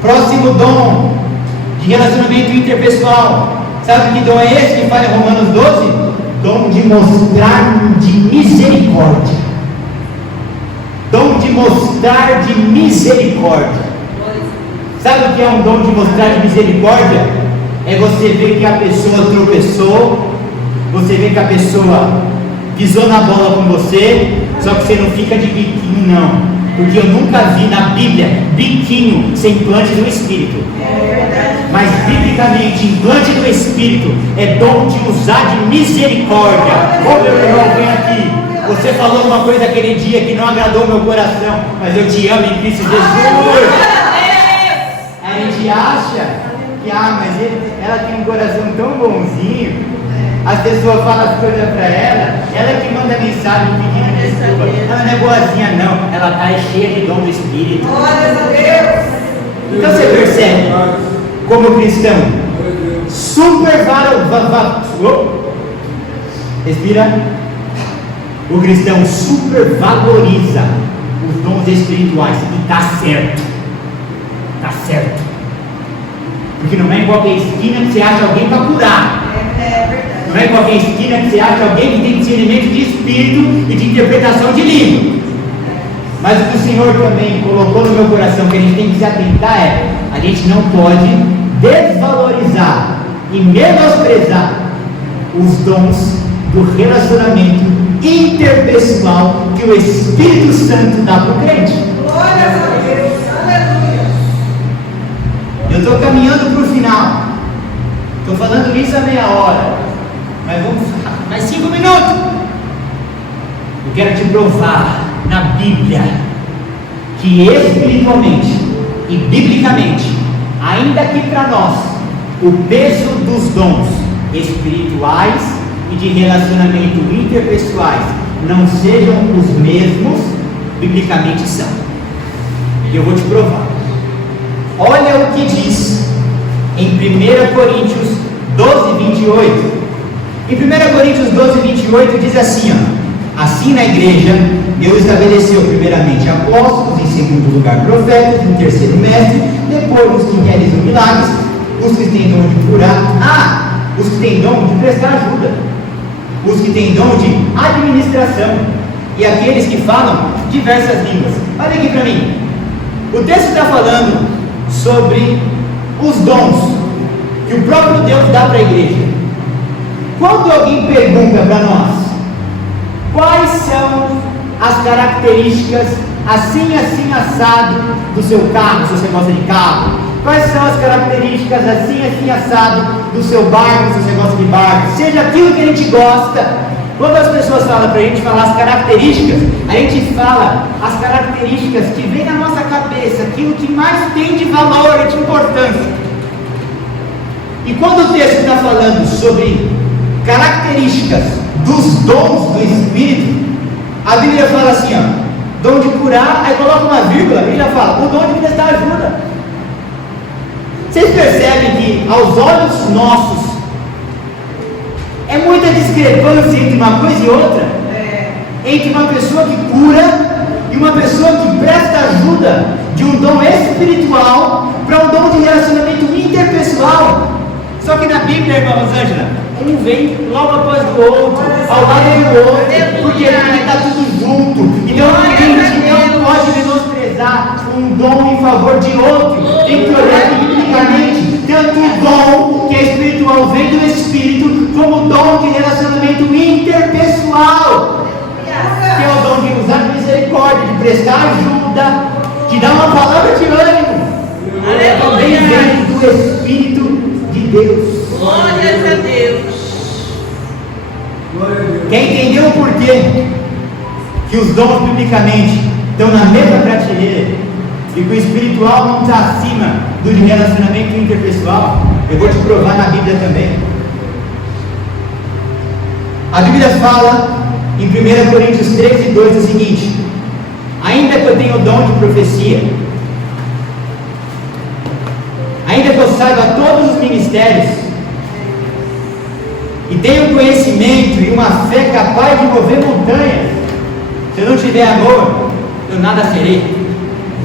Próximo dom de relacionamento interpessoal. Sabe que dom é esse que fala em Romanos 12? Dom de mostrar de misericórdia. Dom de mostrar de misericórdia. Sabe o que é um dom de mostrar de misericórdia? É você ver que a pessoa tropeçou, você vê que a pessoa pisou na bola com você, só que você não fica de biquinho não. Porque eu nunca vi na Bíblia biquinho sem implante do Espírito. Mas biblicamente, implante do Espírito é dom de usar de misericórdia. Ô meu irmão, vem aqui. Você falou uma coisa aquele dia que não agradou meu coração, mas eu te amo em Cristo Jesus. A gente acha que, mas ela tem um coração tão bonzinho. As pessoas falam as coisas para ela que manda mensagem pedindo desculpa. Ela não é boazinha não, ela está cheia de dom do Espírito. Glórias a Deus. Então você percebe, como cristão, respira. O cristão supervaloriza os dons espirituais e está certo. Está certo. Porque não é em qualquer esquina que você acha alguém para curar. Não é em qualquer esquina que você acha alguém que tem discernimento de espírito e de interpretação de língua. Mas o que o Senhor também colocou no meu coração que a gente tem que se atentar é: a gente não pode desvalorizar e menosprezar os dons do relacionamento interpessoal que o Espírito Santo dá para o crente. Glórias a Deus. Aleluia. Eu estou caminhando para o final. Estou falando isso há meia hora. Mas vamos mais 5 minutos. Eu quero te provar na Bíblia que espiritualmente e biblicamente, ainda que para nós, o peso dos dons espirituais e de relacionamento interpessoais não sejam os mesmos, biblicamente são. E eu vou te provar. Olha o que diz em 1 Coríntios 12, 28. Em 1 Coríntios 12, 28 diz assim, assim na igreja, Deus estabeleceu primeiramente apóstolos, em segundo lugar profetas, em terceiro mestre, depois os que realizam milagres, os que têm dom de curar, os que têm dom de prestar ajuda, os que têm dom de administração e aqueles que falam diversas línguas. Olha aqui para mim, o texto está falando sobre os dons que o próprio Deus dá para a igreja. Quando alguém pergunta para nós quais são as características assim assado do seu carro, se você gosta de carro, quais são as características assim assado do seu barco, se você gosta de barco, seja aquilo que a gente gosta. Quando as pessoas falam para a gente falar as características, a gente fala as características que vem na nossa cabeça, aquilo que mais tem de valor e de importância. E quando o texto está falando sobre características dos dons do Espírito, a Bíblia fala assim, dom de curar, aí coloca uma vírgula e já fala, o dom de prestar ajuda. Vocês percebem que aos olhos nossos é muita discrepância entre uma coisa e outra? Entre uma pessoa que cura e uma pessoa que presta ajuda de um dom espiritual para um dom de relacionamento interpessoal. Só que na Bíblia, irmã Rosângela, um vem logo após o outro, ao lado do outro, porque está tudo junto. Então a gente não pode menosprezar um dom em favor de outro. Tem que olhar biblicamente, tanto o dom que é espiritual vem do Espírito, como o dom de relacionamento interpessoal, que é o dom de usar misericórdia, de prestar ajuda, de dar uma palavra de ânimo. Também vem do Espírito de Deus. Glórias a Deus. Quer entender o porquê que os dons biblicamente estão na mesma prateleira e que o espiritual não está acima do de relacionamento interpessoal? Eu vou te provar na Bíblia também. A Bíblia fala em 1 Coríntios 13, 2 o seguinte: ainda que eu tenha o dom de profecia mistérios. E tenho conhecimento e uma fé capaz de mover montanhas. Se eu não tiver amor, eu nada serei.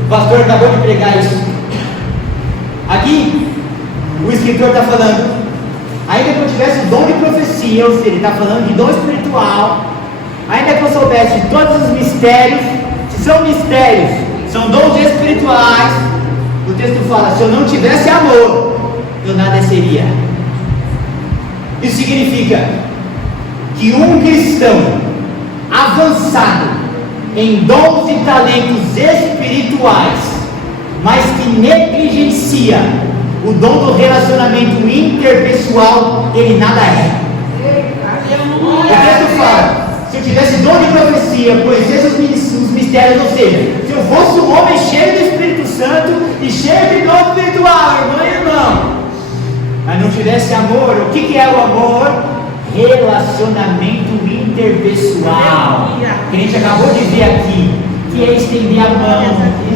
O pastor acabou de pregar isso. Aqui, o escritor está falando, ainda que eu tivesse o dom de profecia, ou seja, ele está falando de dom espiritual, ainda que eu soubesse de todos os mistérios, se são mistérios, são dons espirituais, o texto fala, se eu não tivesse amor, eu nada seria. Isso significa que um cristão avançado em dons e talentos espirituais, mas que negligencia o dom do relacionamento interpessoal, ele nada é. O texto fala, se eu tivesse dom de profecia, conhecesse os mistérios, ou seja, se eu fosse um homem cheio do Espírito Santo e cheio de dom espiritual, irmão e irmão, mas não tivesse amor, o que é o amor? Relacionamento interpessoal. Que a gente acabou de ver aqui, que é estender a mão,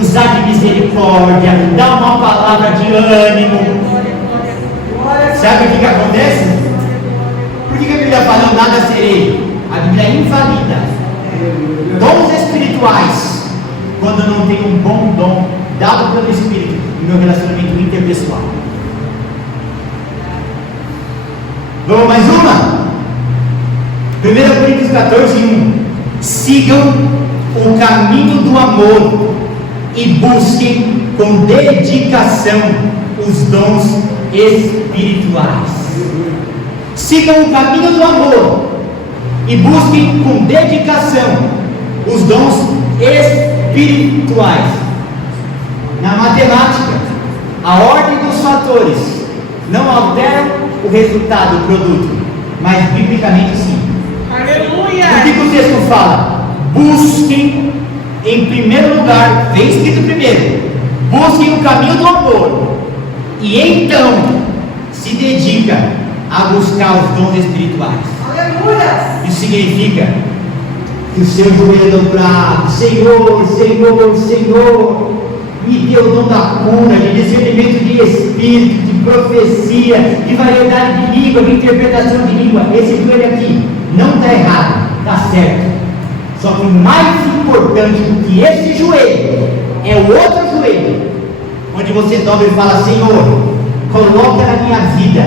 usar de misericórdia, dar uma palavra de ânimo. Sabe o que acontece? Por que a Bíblia fala nada serei? A Bíblia invalida dons espirituais quando não tem um bom dom dado pelo Espírito no meu relacionamento interpessoal. Vamos mais uma? 1 Coríntios 14:1. Sigam o caminho do amor e busquem com dedicação os dons espirituais. Sigam o caminho do amor e busquem com dedicação os dons espirituais. Na matemática, a ordem dos fatores não altera o resultado, o produto, mas biblicamente sim. Aleluia! O que o texto fala? Busquem em primeiro lugar, vem escrito primeiro, busquem o caminho do amor, e então se dedica a buscar os dons espirituais. Aleluia! Isso significa que o seu joelho é dobrado, Senhor, Senhor, Senhor, me deu o dom da cura, de discernimento de espírito, de profecia, de variedade de língua, de interpretação de língua. Esse joelho aqui não está errado, está certo. Só que mais importante do que esse joelho é o outro joelho, onde você dobra e fala: Senhor, coloca na minha vida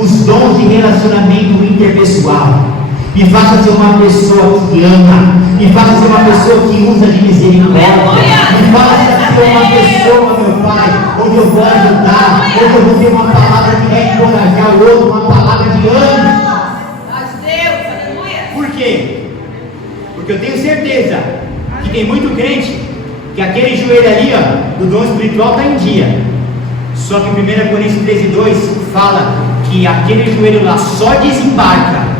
os dons de relacionamento interpessoal. Me faça ser uma pessoa que ama, me faça ser uma pessoa que usa de misericórdia, me faça ser uma pessoa, meu Pai, onde eu vou ajudar, onde eu vou ter uma palavra que vai encorajar o outro, uma palavra de ânimo. Por quê? Porque eu tenho certeza que tem muito crente que aquele joelho ali, ó, do dom espiritual está em dia. Só que 1 Coríntios 13:2 fala que aquele joelho lá só desembarca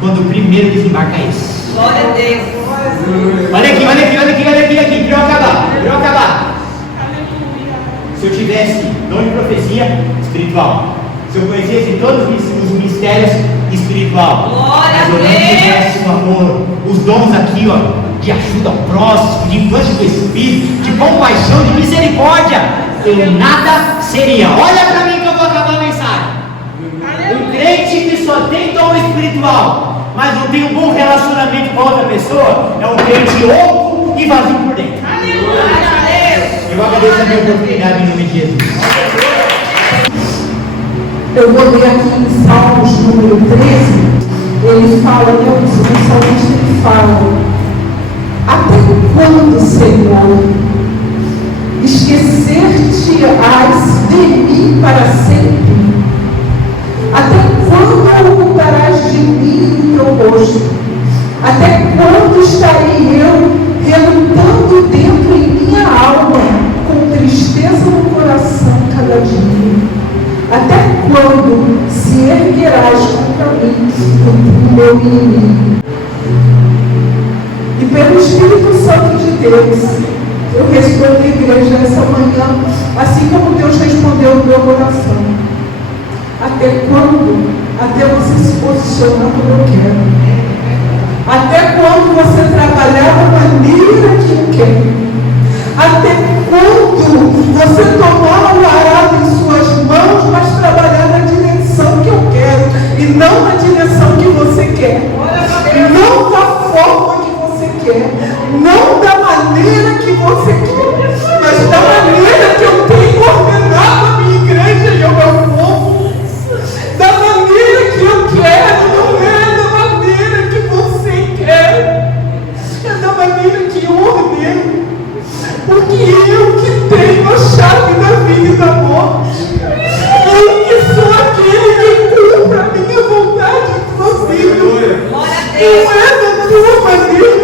quando o primeiro desembarca é esse. Glória a Deus. Olha aqui, olha aqui, olha aqui, olha aqui, olha aqui, para eu acabar. Aleluia. Se eu tivesse dom de profecia espiritual, se eu conhecesse todos os mistérios espiritual, Glória mas eu a não Deus. tivesse o amor, os dons aqui, ó, de ajuda ao próximo, de infância do Espírito, de compaixão, de misericórdia, eu nada seria. Olha para mim que eu vou acabar a mensagem. Um crente que só tem dom espiritual, mas não tem um bom relacionamento com outra pessoa, é um crente oco e vazio por dentro. Aleluia. Eu agradeço a minha oportunidade em nome de Jesus. Eu vou ler aqui em Salmos número 13. Ele fala, o salmista ele fala: até quando, Senhor, esquecer-te-ás de mim para sempre? Até quando ocultarás de mim o teu rosto? Até quando estarei eu relutando dentro em minha alma, com tristeza no coração cada dia? Até quando se erguerás contra mim, o meu inimigo? E pelo Espírito Santo de Deus, eu respondo à igreja nessa manhã, assim como Deus respondeu no meu coração. Até quando? Até você se posicionar como eu quero. Até quando você trabalhar da maneira que eu quero. Até quando você tomar o arado em suas mãos, mas trabalhar na direção e não na direção que você quer, não da forma que você quer, não da maneira que você quer, mas da maneira que eu tenho ordenado a minha igreja e o meu povo, da maneira que eu quero, não é da maneira que você quer, é da maneira que eu ordeno, porque eu que tenho a chave da vida e da morte, eu que sou aquele que cumpre a minha vontade, inclusive. Não é da tua maneira,